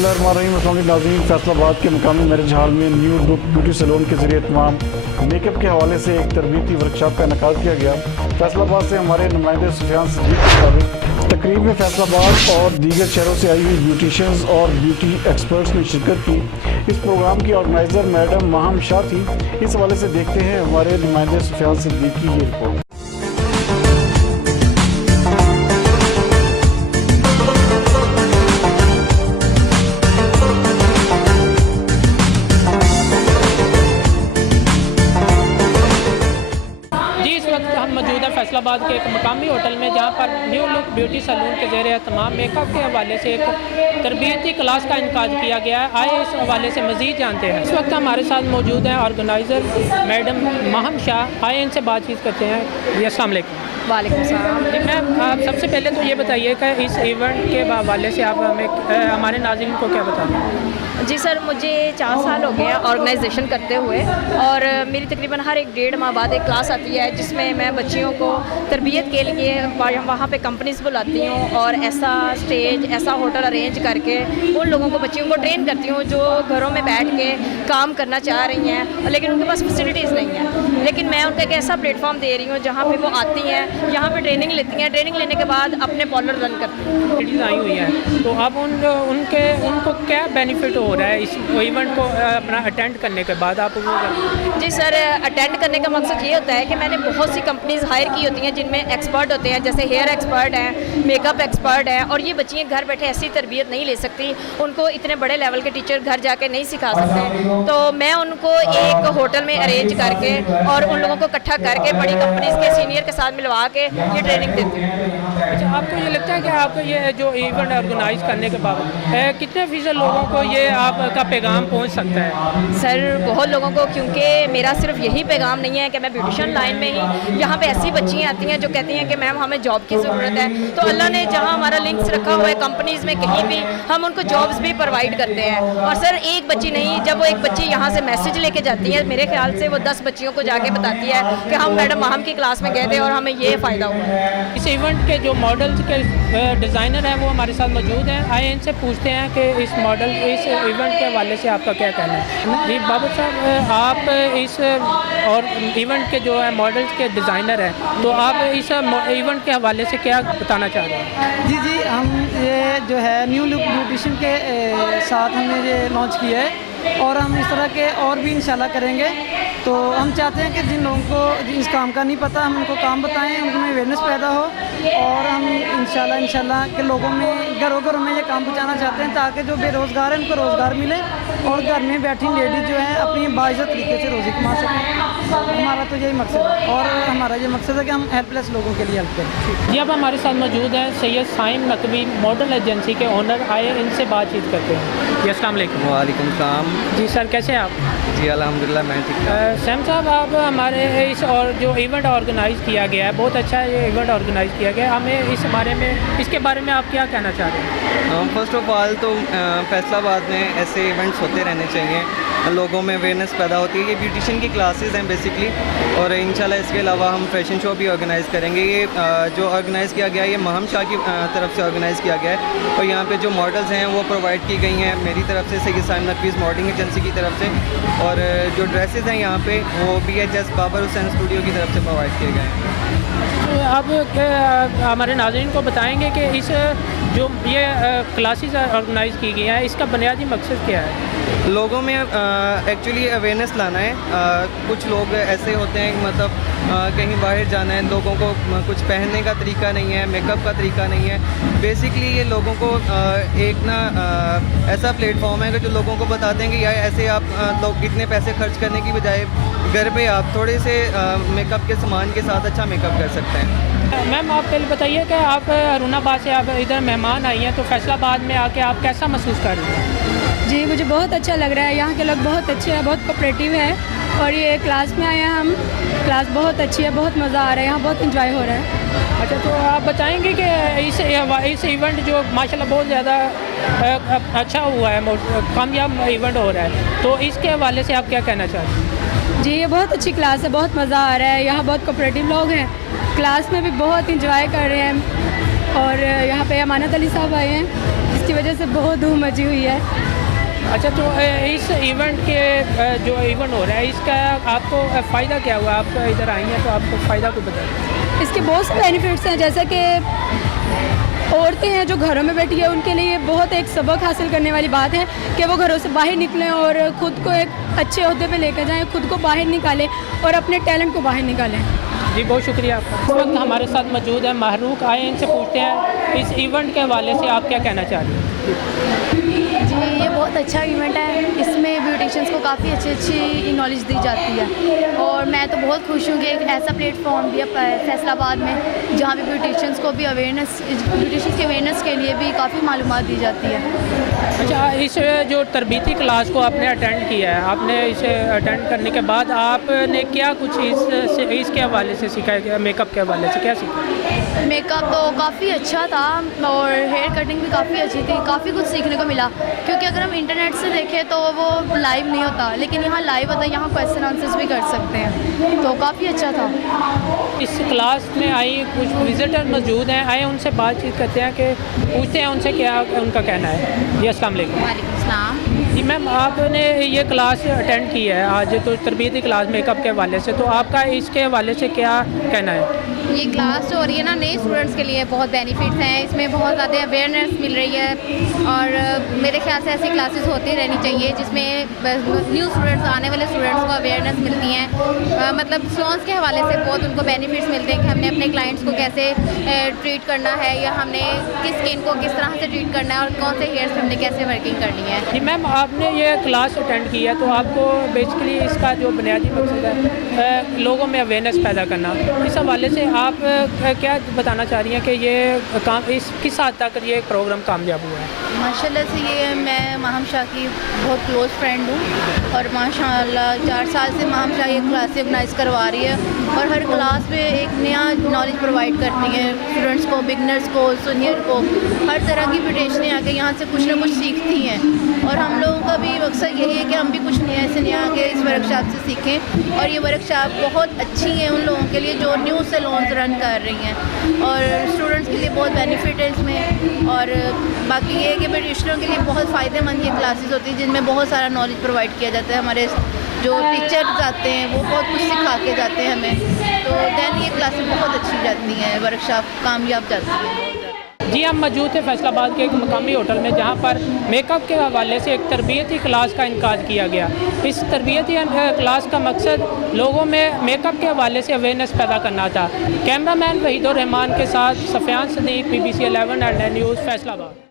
बिस्मिल्लाहिर्रहमानिर्रहीम। नाज़रीन, फैसलाबाद के मुकामी मैरिज हॉल में न्यू लुक ब्यूटी सैलून के जरिए तमाम मेकअप के हवाले से एक तरबीती वर्कशॉप का इनेकाद किया गया। फैसलाबाद से हमारे नुमाइंदे सुफियान सिद्दीक के मुताबिक तकरीब में फैसलाबाद और दीगर शहरों से आई हुई ब्यूटिशियंस और ब्यूटी एक्सपर्ट्स ने शिरकत की। इस प्रोग्राम की ऑर्गेनाइज़र मैडम महम शाह थी। इस हवाले से देखते हैं हमारे नुमाइंदे सुफियान सिद्दीक की ये रिपोर्ट। हम मौजूद है फैसलाबाद के एक मकामी होटल में, जहाँ पर न्यू लुक ब्यूटी सैलून के ज़रिए तमाम मेकअप के हवाले से एक तरबियती क्लास का इनकाद किया गया है। आए इस हवाले से मज़ीद जानते हैं। इस वक्त हमारे साथ मौजूद हैं ऑर्गेनाइज़र मैडम महम शाह। आए इनसे बातचीत करते हैं। जी अस्सलाम वालेकुम। वालेकुम सलाम। जी मैम, आप सबसे पहले तो ये बताइए कि इस इवेंट के हवाले से आप हमें हमारे नाज़रीन को क्या बताएं? जी सर, मुझे 4 साल हो गए हैं ऑर्गेनाइजेशन करते हुए, और मेरी तकरीबन हर एक 1.5 माह बाद एक क्लास आती है जिसमें मैं बच्चियों को तरबियत के लिए वहाँ पे कंपनीज बुलाती हूँ और ऐसा स्टेज, ऐसा होटल अरेंज करके उन लोगों को, बच्चियों को ट्रेन करती हूँ जो घरों में बैठ के काम करना चाह रही हैं लेकिन उनके पास फैसिलिटीज़ नहीं है। लेकिन मैं उनको एक ऐसा प्लेटफॉर्म दे रही हूँ जहाँ पे वो आती हैं, यहाँ पे ट्रेनिंग लेती हैं, ट्रेनिंग लेने के बाद अपने पार्लर रन करती हैं। आई हुई है, तो अब उनको क्या बेनिफिट हो रहा है इस इवेंट को अपना अटेंड करने के बाद? आप जी सर, अटेंड करने का मकसद ये होता है कि मैंने बहुत सी कंपनीज हायर की होती हैं जिनमें एक्सपर्ट होते हैं, जैसे हेयर एक्सपर्ट हैं, मेकअप एक्सपर्ट हैं, और ये बच्चियाँ घर बैठे ऐसी तरबियत नहीं ले सकती, उनको इतने बड़े लेवल के टीचर घर जाके नहीं सिखा सकते। तो मैं उनको एक होटल में अरेंज करके और उन लोगों को इकट्ठा करके बड़ी कंपनीज के सीनियर के साथ मिलवा के ये ट्रेनिंग देती हूँ। अच्छा, आपको ये लगता है कि आपको ये जो इवेंट ऑर्गेनाइज करने के बाद कितने फीसद लोगों को ये आपका पैगाम पहुंच सकता है? सर बहुत लोगों को, क्योंकि मेरा सिर्फ यही पैगाम नहीं है कि मैं ब्यूटिशियन लाइन में ही, यहाँ पे ऐसी बच्चियाँ आती हैं जो कहती हैं कि मैम हमें जॉब की ज़रूरत है, तो अल्लाह ने जहाँ हमारा लिंक्स रखा हुआ है कंपनीज़ में, कहीं भी हम उनको जॉब्स भी प्रोवाइड करते हैं। और सर एक बच्ची नहीं, जब वो एक बच्ची यहाँ से मैसेज लेके जाती है, मेरे ख्याल से वो 10 बच्चियों को जाके बताती है कि हम मैडम महम की क्लास में गए थे और हमें ये फ़ायदा हुआ है। इस इवेंट के जो मॉडल्स के डिज़ाइनर हैं वो हमारे साथ मौजूद हैं। आइए इनसे पूछते हैं कि इस इवेंट के हवाले से आपका क्या कहना है। जी बाबू साहब, आप इस और इवेंट के जो है मॉडल्स के डिज़ाइनर हैं, तो आप इस इवेंट के हवाले से क्या बताना चाह रहे हैं? जी, हम ये जो है न्यू लुक ब्यूटिशियन के साथ हमने ये लॉन्च किया है और हम इस तरह के और भी इंशाल्लाह करेंगे। तो हम चाहते हैं कि जिन लोगों को इस काम का नहीं पता, हम उनको काम बताएं, उनमें अवेयरनेस पैदा हो, और हम इंशाल्लाह के लोगों में घरों में ये काम पहुँचाना चाहते हैं ताकि जो बेरोज़गार हैं उनको रोज़गार मिले और घर में बैठी लेडीज़ जो है अपनी बाइज़्ज़त तरीके से रोज़ी कमा सकें। हमारा तो यही मकसद है, और हमारा ये मकसद है कि हम हेल्पलेस लोगों के लिए हेल्प करें। जी, अब हमारे साथ मौजूद हैं सैयद साइम नकवी, मॉडल एजेंसी के ओनर। आए इनसे बातचीत करते हैं। जी अस्सलाम वालेकुम। वालेकुम सलाम। जी सर, कैसे हैं आप? जी अल्हम्दुलिल्लाह मैं ठीक हूँ। सैम साहब, आप हमारे इस और जो इवेंट ऑर्गेनाइज़ किया गया है, बहुत अच्छा ये इवेंट ऑर्गेनाइज़ किया गया है, हमें इस बारे में, इसके बारे में आप क्या कहना चाह रहे हैं? फ़र्स्ट ऑफ़ ऑल तो फैसलाबाद में ऐसे इवेंट्स होते रहने चाहिए, लोगों में अवेयरनेस पैदा होती है। ये ब्यूटिशियन की क्लासेस हैं बेसिकली, और इंशाल्लाह इसके अलावा हम फैशन शो भी ऑर्गेनाइज़ करेंगे। ये जो ऑर्गेनाइज़ किया गया है ये महम शाह की तरफ से ऑर्गेनाइज़ किया गया है, और यहाँ पे जो मॉडल्स हैं वो प्रोवाइड की गई हैं मेरी तरफ से, सैयद साइम नकवी मॉडलिंग एजेंसी की तरफ से, और जो ड्रेसेस हैं यहाँ पे वो BHS बाबर हुसैन स्टूडियो की तरफ से प्रोवाइड किए गए हैं। अब हमारे नाज़रीन को बताएंगे कि इस जो ये क्लासेस ऑर्गेनाइज़ की गई हैं, इसका बुनियादी मकसद क्या है? लोगों में एक्चुअली अवेयरनेस लाना है। कुछ लोग ऐसे होते हैं, मतलब कहीं बाहर जाना है, लोगों को कुछ पहनने का तरीका नहीं है, मेकअप का तरीका नहीं है। बेसिकली ये लोगों को एक ऐसा प्लेटफॉर्म है कि जो लोगों को बताते हैं कि यार ऐसे आप लोग इतने पैसे खर्च करने की बजाय घर पे आप थोड़े से मेकअप के सामान के साथ अच्छा मेकअप कर सकते हैं। मैम, आप पहले बताइए कि आप अरुणाबाद से आप इधर मेहमान आई हैं, तो फैसलाबाद में आके आप कैसा महसूस कर रही हैं? जी, मुझे बहुत अच्छा लग रहा है। यहाँ के लोग बहुत अच्छे हैं, बहुत कोऑपरेटिव है, और ये क्लास में आए हैं हम। क्लास बहुत अच्छी है, बहुत मज़ा आ रहा है, यहाँ बहुत एंजॉय हो रहा है। अच्छा, तो आप बताएंगे कि इस इवेंट जो माशाल्लाह बहुत ज़्यादा अच्छा हुआ है, कामयाब इवेंट हो रहा है, तो इसके हवाले से आप क्या कहना चाहते हैं? जी, ये बहुत अच्छी क्लास है, बहुत मज़ा आ रहा है, यहाँ बहुत कोऑपरेटिव लोग हैं, क्लास में भी बहुत इंजॉय कर रहे हैं। और यहाँ पे अमानत अली साहब आए हैं, जिसकी वजह से बहुत धूम मची हुई है। अच्छा, तो इस इवेंट के जो इवेंट हो रहा है इसका आपको फ़ायदा क्या हुआ? आप इधर आई हैं तो आपको फ़ायदा को बताएं। इसके बहुत से बेनिफिट्स हैं, जैसे कि औरतें हैं जो घरों में बैठी है उनके लिए बहुत एक सबक हासिल करने वाली बात है कि वो घरों से बाहर निकलें और ख़ुद को एक अच्छे ओहदे पे लेकर जाएं, खुद को बाहर निकालें और अपने टैलेंट को बाहर निकालें। जी, बहुत शुक्रिया आपका। इस वक्त हमारे साथ मौजूद है माहरूक। आए इनसे पूछते हैं इस इवेंट के हवाले से आप क्या कहना चाह रही हैं? जी, ये बहुत अच्छा इवेंट है। इसमें ब्यूटिशियंस को काफ़ी अच्छी नॉलेज दी जाती है और मैं तो बहुत खुश हूँ कि एक ऐसा प्लेटफॉर्म दिया फैसलाबाद में जहाँ पे ब्यूटिशियंस को भी ब्यूटिशियंस के अवेयरनेस के लिए भी काफ़ी मालूमात दी जाती है। अच्छा, इस जो तरबीती क्लास को आपने अटेंड किया है, आपने इसे अटेंड करने के बाद आपने क्या कुछ इसके हवाले से सीखा है? मेकअप के हवाले से क्या सीखा? मेकअप तो काफ़ी अच्छा था और हेयर कटिंग भी काफ़ी अच्छी थी। काफ़ी कुछ सीखने को मिला क्योंकि अगर हम इंटरनेट से देखें तो वो लाइव नहीं होता, लेकिन यहाँ लाइव होता है। यहाँ क्वेश्चन आंसर्स भी कर सकते हैं, तो काफ़ी अच्छा था। इस क्लास में आई कुछ विजिटर मौजूद हैं, आए उनसे बातचीत करते हैं कि पूछते हैं उनसे क्या उनका कहना है। जी, अस्सलाम वालेकुम। वालेकुम सलाम। जी मैम, आपने ये क्लास अटेंड की है आज, तो तरबीती क्लास मेकअप के हवाले से, तो आपका इसके हवाले से क्या कहना है? ये क्लास जो हो रही है ना, नए स्टूडेंट्स के लिए बहुत बेनिफिट्स हैं। इसमें बहुत ज़्यादा अवेयरनेस मिल रही है और मेरे ख्याल से ऐसी क्लासेस होती रहनी चाहिए जिसमें न्यू स्टूडेंट्स, आने वाले स्टूडेंट्स को अवेयरनेस मिलती हैं। मतलब सलोन्स के हवाले से बहुत उनको बेनिफिट्स मिलते हैं कि हमने अपने क्लाइंट्स को कैसे ट्रीट करना है या हमने किस स्किन को किस तरह से ट्रीट करना है और कौन से हेयर्स हमने कैसे वर्किंग करनी है। जी मैम, आपने ये क्लास अटेंड की है तो आपको बेसिकली इसका जो बुनियादी मकसद है लोगों में अवेयरनेस पैदा करना, इस हवाले से आप क्या बताना चाह रही हैं कि ये काम किस हद तक ये प्रोग्राम कामयाब हुआ है? माशाल्लाह से ये मैं माहम शाह की बहुत क्लोज़ फ्रेंड हूँ और माशाल्लाह 4 साल से माहम शाह ये क्लास ऑर्गेनाइज़ करवा रही है और हर क्लास में एक नया नॉलेज प्रोवाइड करती है स्टूडेंट्स को, बिगनर्स को, सीनियर को। हर तरह की ब्यूटिशियन आके यहाँ से कुछ ना कुछ सीखती हैं और हम लोगों का भी मकसद यही है कि हम भी कुछ नया से नया आगे इस वर्कशॉप से सीखें। और ये वर्कशॉप बहुत अच्छी है उन लोगों के लिए जो न्यू सैलून्स रन कर रही हैं और स्टूडेंट्स के लिए बहुत बेनिफिट है इसमें। और बाकी ये है कि ब्यूटिशियनों के लिए बहुत फ़ायदेमंद ये क्लासेस होती हैं जिनमें बहुत सारा नॉलेज प्रोवाइड किया जाता है। हमारे जो टीचर्स आते हैं वो बहुत कुछ सिखा के जाते हैं हमें, तो दैन ये क्लासेस बहुत अच्छी जाती हैं, वर्कशॉप कामयाब जाती हैं। जी, हम मौजूद थे फैसलाबाद के एक मकामी होटल में जहाँ पर मेकअप के हवाले से एक तरबियती क्लास का इनकाद किया गया। इस तरबियती क्लास का मकसद लोगों में मेकअप के हवाले से अवेयरनेस पैदा करना था। कैमरामैन वहीदुर रहमान के साथ Sufyan Sadiq, BBC 11 and news, Faisalabad.